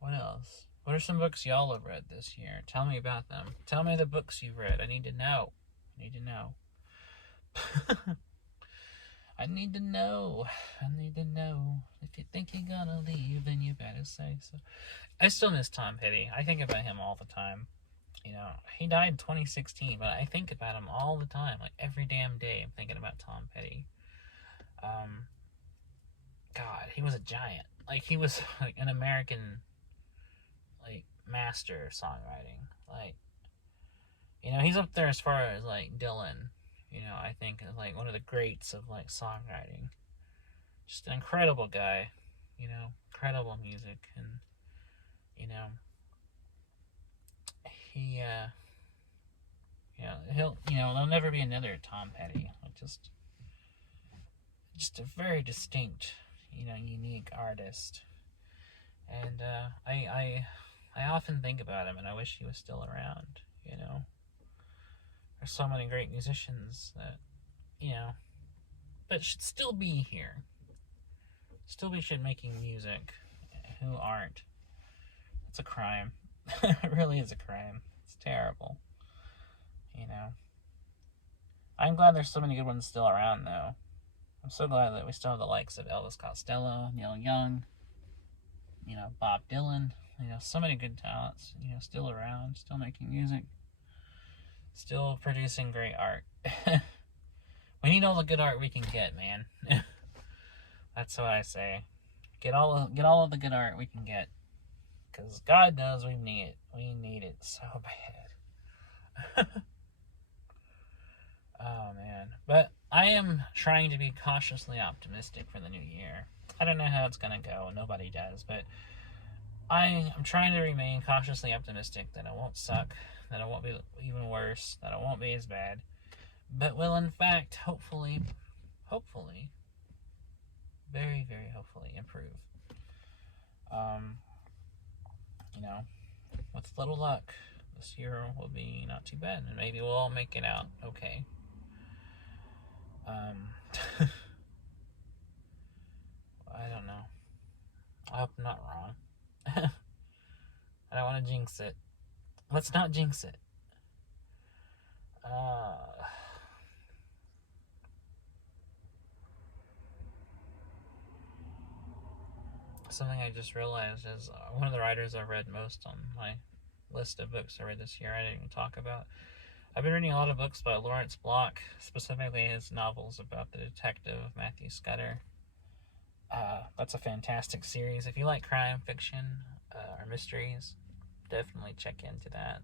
What else? What are some books y'all have read this year? Tell me about them. Tell me the books you've read. I need to know. I need to know. I need to know. I need to know. If you think you're gonna leave, then you better say so. I still miss Tom Petty. I think about him all the time. You know, he died in 2016, but I think about him all the time. Like, every damn day I'm thinking about Tom Petty. God, he was a giant. Like, he was like an American, like, master of songwriting. Like, you know, he's up there as far as, like, Dylan. You know, I think is, like, one of the greats of, like, songwriting. Just an incredible guy. You know, incredible music. And, you know, he, there'll never be another Tom Petty. Like, just a very distinct, unique artist. And I often think about him, and I wish he was still around. You know, there's so many great musicians that should still be here, still be making music, who aren't. It's a crime. It really is a crime. It's terrible. You know, I'm glad there's so many good ones still around, though. I'm so glad that we still have the likes of Elvis Costello, Neil Young, Bob Dylan, so many good talents, still around, still making music, still producing great art. We need all the good art we can get, man. That's what I say. Get all of the good art we can get, because God knows we need it. We need it so bad. Oh, man. But I am trying to be cautiously optimistic for the new year. I don't know how it's going to go. Nobody does. But I'm trying to remain cautiously optimistic that it won't suck, that it won't be even worse, that it won't be as bad, but will, in fact, hopefully, very, very hopefully improve. With little luck, this year will be not too bad, and maybe we'll all make it out okay. I don't know. I hope I'm not wrong. I don't want to jinx it. Let's not jinx it. Something I just realized is one of the writers I've read most on my list of books I read this year I didn't even talk about. I've been reading a lot of books by Lawrence Block, specifically his novels about the detective Matthew Scudder. That's a fantastic series. If you like crime fiction or mysteries, definitely check into that.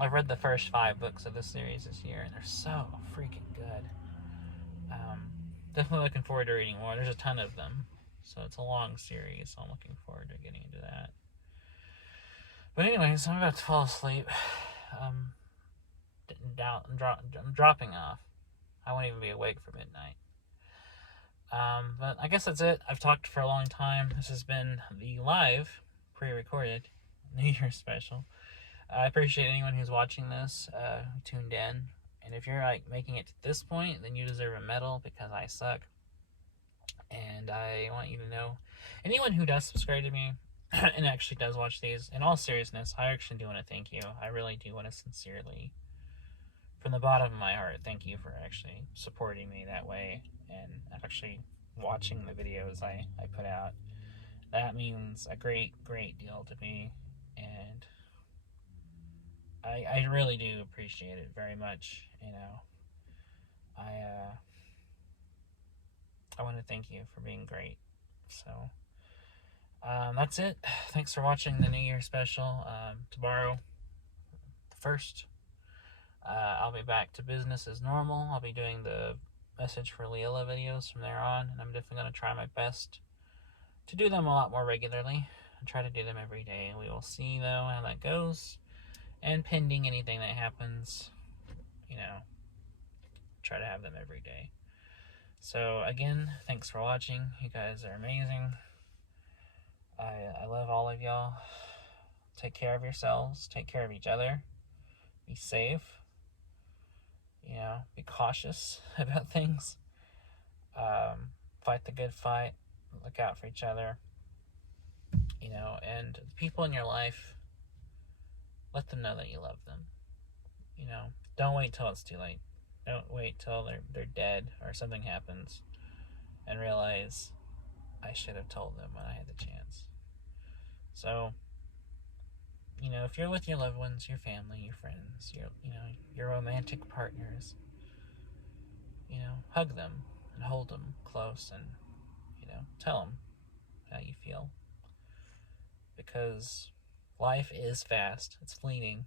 I've read the first 5 books of the series this year, and they're so freaking good. Definitely looking forward to reading more. There's a ton of them, so it's a long series, so I'm looking forward to getting into that. But anyways, I'm about to fall asleep. I'm dropping off. I won't even be awake for midnight. But I guess that's it. I've talked for a long time. This has been the live, pre-recorded New Year's special. I appreciate anyone who's watching this, who tuned in. And if you're making it to this point, then you deserve a medal, because I suck. And I want you to know, anyone who does subscribe to me and actually does watch these, in all seriousness, I actually do want to thank you. I really do want to sincerely, from the bottom of my heart, thank you for actually supporting me that way and actually watching the videos I put out. That means a great, great deal to me, and I really do appreciate it very much. I want to thank you for being great. So that's it. Thanks for watching the New Year special. Tomorrow, the 1st, I'll be back to business as normal. I'll be doing the Message for Leela videos from there on, and I'm definitely going to try my best to do them a lot more regularly and try to do them every day. We will see, though, how that goes. And pending anything that happens, try to have them every day. So, again, thanks for watching. You guys are amazing. I love all of y'all. Take care of yourselves. Take care of each other. Be safe. Be cautious about things. Fight the good fight. Look out for each other. And the people in your life, let them know that you love them. Don't wait till it's too late. Don't wait till they're dead or something happens and realize I should have told them when I had the chance. So, if you're with your loved ones, your family, your friends, your romantic partners, hug them and hold them close and, tell them how you feel. Because life is fast, it's fleeting,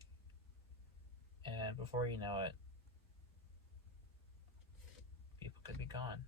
and before you know it, people could be gone.